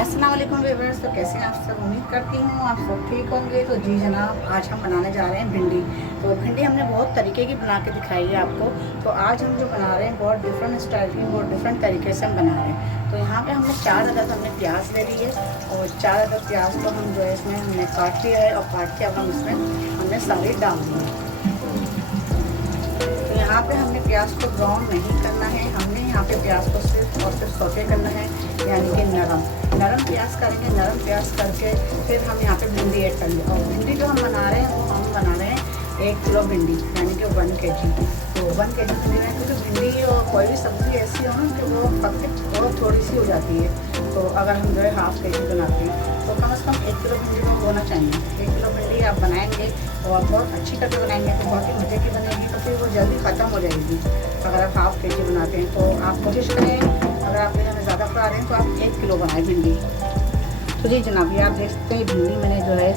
अस्सलाम वालेकुम व्यूअर्स। तो कैसे हैं आप सब? उम्मीद करती हूँ आप सब ठीक होंगे। तो जी जनाब, आज हम बनाने जा रहे हैं भिंडी। तो भिंडी हमने बहुत तरीके की बना के दिखाई है आपको। तो आज हम जो बना रहे हैं बहुत डिफरेंट स्टाइल की, बहुत डिफरेंट तरीके से हम बना रहे हैं। तो यहाँ पे हमने 4 अदद हमने प्याज ले ली है और 4 अदद प्याज को हम जो है इसमें हमने काट लिया है और काट के अब हम इसमें हमने सारे डाल दिए। तो यहाँ पे हमने प्याज को ब्राउन नहीं करना है, हमने यहाँ पे प्याज को सिर्फ और सिर्फ सौते करना है, यानी कि नरम प्याज करेंगे। नरम प्याज करके फिर हम यहाँ पे भिंडी ऐड करेंगे। और भिंडी जो हम बना रहे हैं वो हम बना रहे हैं 1 किलो भिंडी, यानी कि 1 kg। तो 1 kg भिंडी में, क्योंकि भिंडी और कोई भी सब्ज़ी ऐसी हो ना कि वो पक के बहुत थोड़ी सी हो जाती है। तो अगर हम जो है ½ kg बनाते हैं तो कम से कम 1 किलो भिंडी को होना चाहिए। 1 किलो भिंडी आप बनाएंगे और आप बहुत अच्छी करके बनाएंगे तो बहुत ही मज़े की बनेगी। तो फिर वो जल्दी ख़त्म हो जाएगी। अगर आप ½ kg बनाते हैं तो आप कोशिश करें, अगर आपके घर में ज़्यादा बना रहे हैं तो आप 1 किलो बनाएं भिंडी। तो जी जनाब, ये आप देख सकते हैं भिंडी मैंने जो है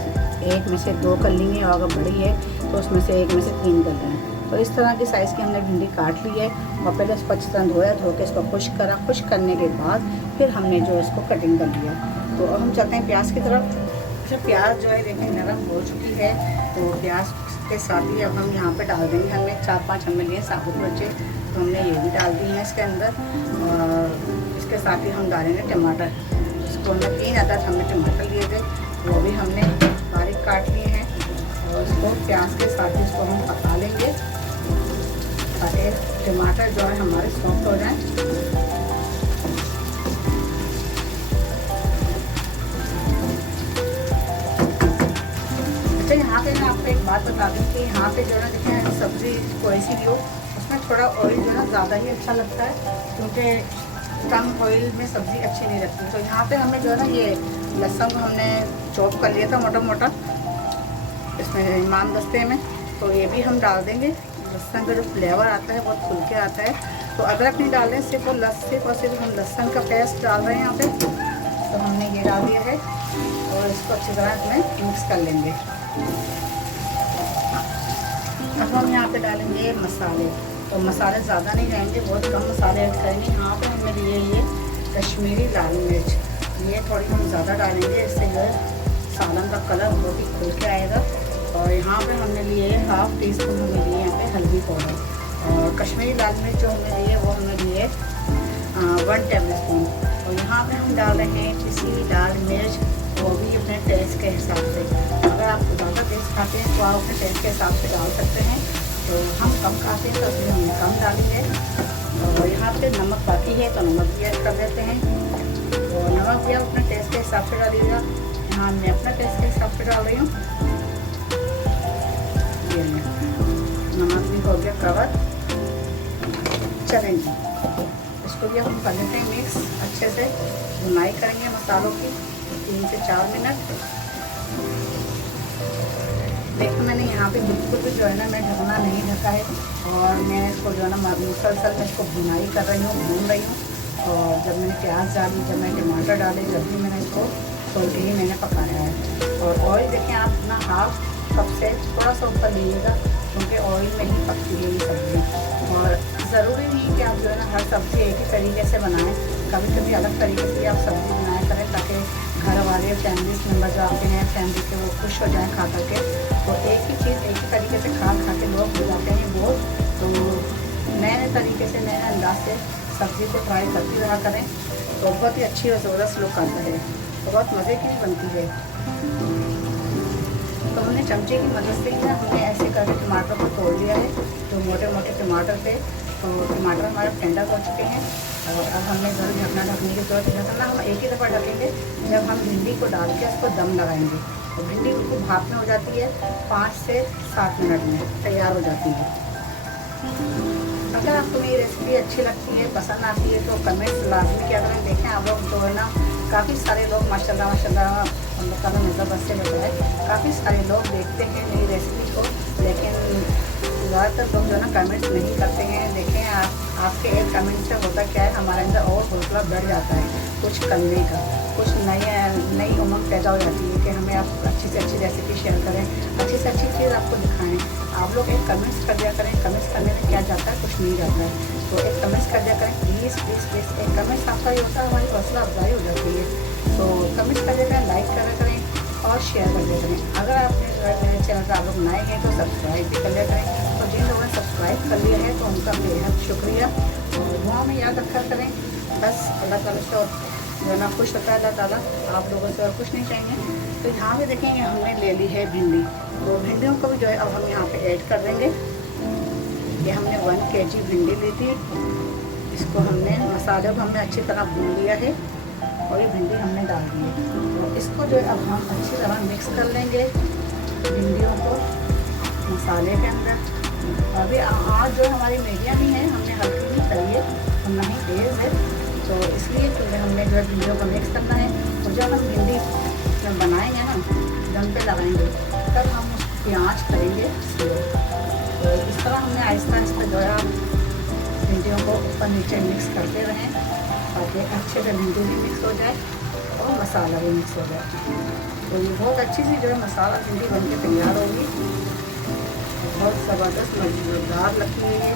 एक में से 2 कर ली है, और अगर बड़ी है तो उसमें से एक में से 3 कर रहे हैं। तो इस तरह की साइज़ की हमने भिंडी काट ली है और पहले उसको अच्छी तरह धोया, धो के इसको खुश्क करा। खुश्क करने के बाद फिर हमने जो इसको कटिंग कर लिया। तो अब हम चलते हैं प्याज की तरफ। अच्छा, प्याज जो है देखिए नरम हो चुकी है। तो प्याज के साथ ही अब हम यहाँ पे डाल देंगे, हमने 4-5 हमने लिए साबुत मिर्चें, तो हमने ये भी डाल दी हैं इसके अंदर। और इसके साथ ही हम डालेंगे टमाटर। इसको हमने 3 अदद हमने टमाटर लिए थे, वो भी हमने बारीक काट लिए हैं। और इसको प्याज के साथ ही इसको हम पका लेंगे ताकि टमाटर जो है हमारे सॉफ्ट हो जाए। अच्छा, यहाँ पे मैं आपको एक बात बता दूँ कि यहाँ पे जो है देखें सब्ज़ी कोई सी भी हो उसमें थोड़ा ऑयल जो है ना ज़्यादा ही अच्छा लगता है, क्योंकि कम ऑयल में सब्ज़ी अच्छी नहीं लगती। तो यहाँ पे हमें जो है ना ये लहसुन हमने चॉप कर लिया था मोटा मोटा इसमें इमाम दस्ते में, तो ये भी हम डाल देंगे। लहसुन का जो फ्लेवर आता है बहुत खुल के आता है। तो अदरक नहीं डाल रहे हैं, सिर्फ और सिर्फ हम लहसुन का पेस्ट डाल रहे हैं यहाँ पे। तो हमने ये डाल दिया है और इसको अच्छी तरह इसमें मिक्स कर लेंगे। अब हम यहाँ पे डालेंगे मसाले। तो मसाले ज़्यादा नहीं जाएंगे, बहुत कम मसाले ऐड करेंगे। यहाँ पे हमने लिए ये कश्मीरी लाल मिर्च, ये थोड़ी हम ज़्यादा डालेंगे, इससे जो है सालन का कलर बहुत ही खुल के आएगा। और यहाँ पे हमने लिए ½ टीस्पून हमने लिए यहाँ पे हल्दी पाउडर। और कश्मीरी लाल मिर्च जो हमने लिए वो हमने लिए 1 टेबलस्पून। और यहाँ पे हम डाल रहे हैं पिसी लाल मिर्च, वो भी अपने टेस्ट के हिसाब से। अगर आप ज़्यादा टेस्ट खाते हैं तो आप अपने टेस्ट के हिसाब से डाल सकते हैं। तो हम कम खाते हैं तो इसलिए हमने कम डाली है। और यहाँ पे नमक बाकी है तो नमक भी ऐड कर देते हैं। तो नमक भी आप अपने टेस्ट के हिसाब से डालिएगा। यहाँ मैं अपना टेस्ट के हिसाब से डाल रही हूँ। ये नमक भी हो गया कवर। चलेंगे, इसको भी हम कर लेते हैं मिक्स। अच्छे से भुनाई करेंगे मसालों की 3 से 4 मिनट। देखो मैंने यहाँ पे बिल्कुल भी जो है ना मैं ढकना नहीं ढका है, और मैं इसको जो है ना मुसलसल मैं इसको भुनाई कर रही हूँ, भून रही हूँ। और जब मैंने प्याज डाली, जब मैंने टमाटर डाले, जब भी मैंने इसको खोल के ही मैंने पकाया है। और ऑयल देखें आप अपना ½ कप से थोड़ा सा ऊपर लीजिएगा, क्योंकि ऑयल में ही पकती है ये सब्ज़ी। और ज़रूरी नहीं कि आप जो है ना हर सब्ज़ी एक ही तरीके से बनाएं, कभी कभी अलग तरीके से आप सब्ज़ी बनाया करें, ताकि घर वाले फैमिली मेम्बर जो आते हैं फैमिली के वो खुश हो जाएं खा करके। तो एक ही चीज़ एक ही तरीके से खा के लोग हो जाते हैं बोर। तो नए तरीके से, नए अंदाज से सब्ज़ी को ट्राई करती रहा करें, तो बहुत ही अच्छी और ज़बरदस्त लुक आता है, तो बहुत मज़े की बनती है। तो हमने चमचे की मदद से ही ना हमने ऐसे करके टमाटर को तोड़ लिया है। तो मोटे मोटे टमाटर थे, तो टमाटर हमारा ठंडा हो चुके हैं। और अब हमने ढकना ढकने की जरूरत नहीं, ढकना हम एक ही दफ़ा ढकेंगे जब हम भिंडी को डाल के उसको दम लगाएंगे। तो भिंडी बिल्कुल भाप में हो जाती है, 5 से 7 मिनट में तैयार हो जाती है। अगर आपको मेरी रेसिपी अच्छी लगती है, पसंद आती है, तो कमेंट्स लाजमी किया करें। देखें आप लोग जो है ना काफ़ी सारे लोग माशाल्लाह मतलब नज़र बस से बचाए, काफ़ी सारे लोग देखते हैं मेरी रेसिपी को, लेकिन ज़्यादातर लोग जो है ना कमेंट्स नहीं करते हैं। देखें आपके एक कमेंट से होता क्या है, हमारे अंदर और हौसला बढ़ जाता है कुछ करने का, कुछ नई उमंग पैदा हो जाती है कि हमें आप अच्छी से अच्छी रेसिपी शेयर करें, अच्छी से अच्छी चीज़ आपको दिखाएं। आप लोग एक कमेंट्स कर दिया करें, कमेंट्स करने में क्या जाता है, कुछ नहीं जाता है। तो एक कमेंट्स कर दिया करें प्लीज़ प्लीज़ प्लीज़। एक कमेंट्स आपका ही होता है, हमारी हौसला अफजाई हो जाती है। तो कमेंट कर दिया करें, लाइक करा करें और शेयर कर दिया करें। अगर आपने मेरे चैनल पर आप लोग नए हैं तो सब्सक्राइब भी कर लिया करें, और जिन लोगों ने सब्सक्राइब कर लिया है तो उनका बेहद शुक्रिया। और दुआ में याद रखा करें, बस अल्लाह ताला से जो ना खुश होता है अल्लाह ताला, आप लोगों से और कुछ नहीं चाहिए। तो यहाँ पे देखेंगे हमने ले ली है भिंडी, तो भिंडियों को भी जो है अब हम यहाँ पे ऐड कर देंगे। ये हमने 1 kg भिंडी ली थी, इसको हमने मसाले को हमने अच्छी तरह भून लिया है और ये भिंडी हमने डाल दी है। तो इसको जो है अब हम अच्छी तरह मिक्स कर लेंगे भिंडियों को मसाले के अंदर। अभी आज जो हमारी मीडियम ही है, हमने हल्की नहीं करी है और ना ही तेज़ है, तो इसलिए तो हमने जो है भिंडियों को मिक्स करना है। और जब हम भिंडी जब बनाएंगे ना, दम पे लगाएंगे, तब हम उसको प्याज करेंगे। तो इस तरह हमने आहिस्ता आहिस्ता जो है भिंडियों को ऊपर नीचे मिक्स करते रहें ताकि अच्छे से भिंडी भी मिक्स हो जाए और मसाला भी मिक्स हो जाए। तो ये बहुत अच्छी सी जो है मसाला भिंडी बन के तैयार होगी, बहुत ज़बरदस्त मज़ेदार लगती है ये।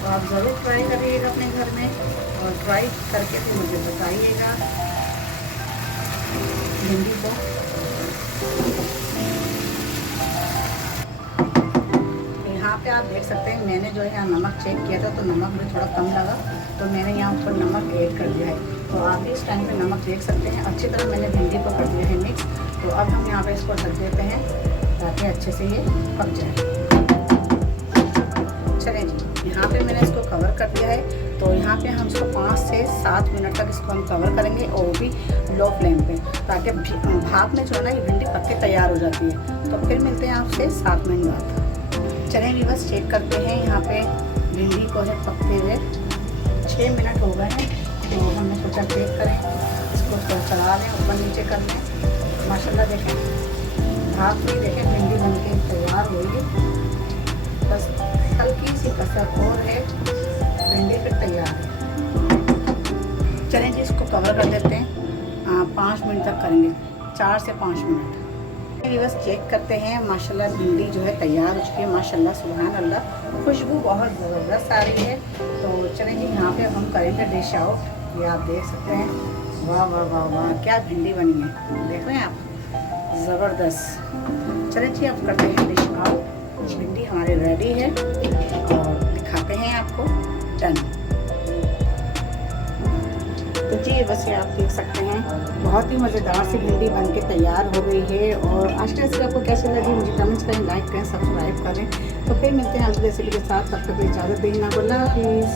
तो आप ज़रूर ट्राई करिएगा अपने घर में, और ट्राई करके फिर मुझे बताइएगा भिंडी को। यहाँ पे आप देख सकते हैं मैंने जो है यहाँ नमक चेक किया था, तो नमक मुझे थोड़ा कम लगा, तो मैंने यहाँ ऊपर नमक ऐड कर दिया है। तो आप भी इस टाइम पे नमक देख सकते हैं। अच्छी तरह मैंने भिंडी को कर दिया है मिक्स। तो अब हम यहाँ पे इसको ढक देते हैं ताकि अच्छे से ये पक जाए। चलें जी, यहाँ पे मैंने इसको कवर कर दिया है। तो यहाँ पे हम इसको 5 से 7 मिनट तक इसको हम कवर करेंगे, और वो भी लो फ्लेम पे, ताकि भाप में जो है ना ये भिंडी पक के तैयार हो जाती है। तो फिर मिलते हैं आपसे 7 मिनट बाद। चलें भी बस चेक करते हैं, यहाँ पे भिंडी को है पकते हुए 6 मिनट हो गए हैं। तो हमने सोचा चेक करें, इसको थोड़ा चला लें, ऊपर नीचे कर लें। माशाल्लाह देखें भाप में देखें भिंडी बन के तैयार हो गई। बस हल्की सी कसर और है, भिंडी फिर तैयार है। चलें जी इसको कवर कर देते हैं, 5 मिनट तक करेंगे, 4 से 5 मिनट। बस चेक करते हैं, माशाल्लाह भिंडी जो है तैयार हो चुकी है। माशाल्लाह सुभान अल्लाह, खुशबू बहुत ज़बरदस्त आ रही है। तो चलें जी यहाँ पे हम करेंगे डिश आउट। ये आप देख सकते हैं, वाह वाह वाह वाह क्या भिंडी बनी है, देख रहे हैं आप, ज़बरदस्त। चलें जी अब करते हैं डिश आउट। भिंडी हमारी रेडी है और दिखाते हैं आपको डन। तो जी बस ये आप देख सकते हैं, बहुत ही मज़ेदार सी भिंडी बन के तैयार हो गई है। और आज की रेसिपी आपको कैसी लगी मुझे कमेंट्स करें, लाइक करें, सब्सक्राइब करें। तो फिर मिलते हैं अगली रेसिपी के साथ, तब तक इजाज़त देना, अल्लाह हाफिज़।